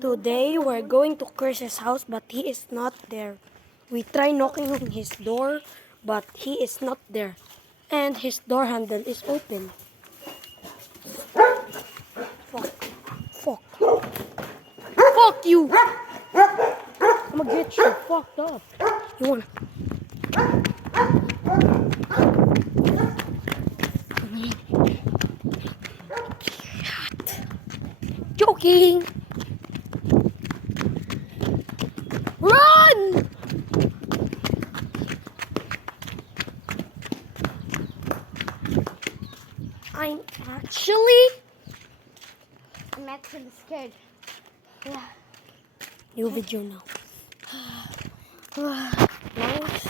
Today we're going to Kris's house, but he is not there. We try knocking on his door, but he is not there. And his door handle is open. Fuck. Fuck. Fuck you! I'm gonna get you fucked up. You wanna... Joking! Run! I'm actually scared. Yeah. New video now. Nice.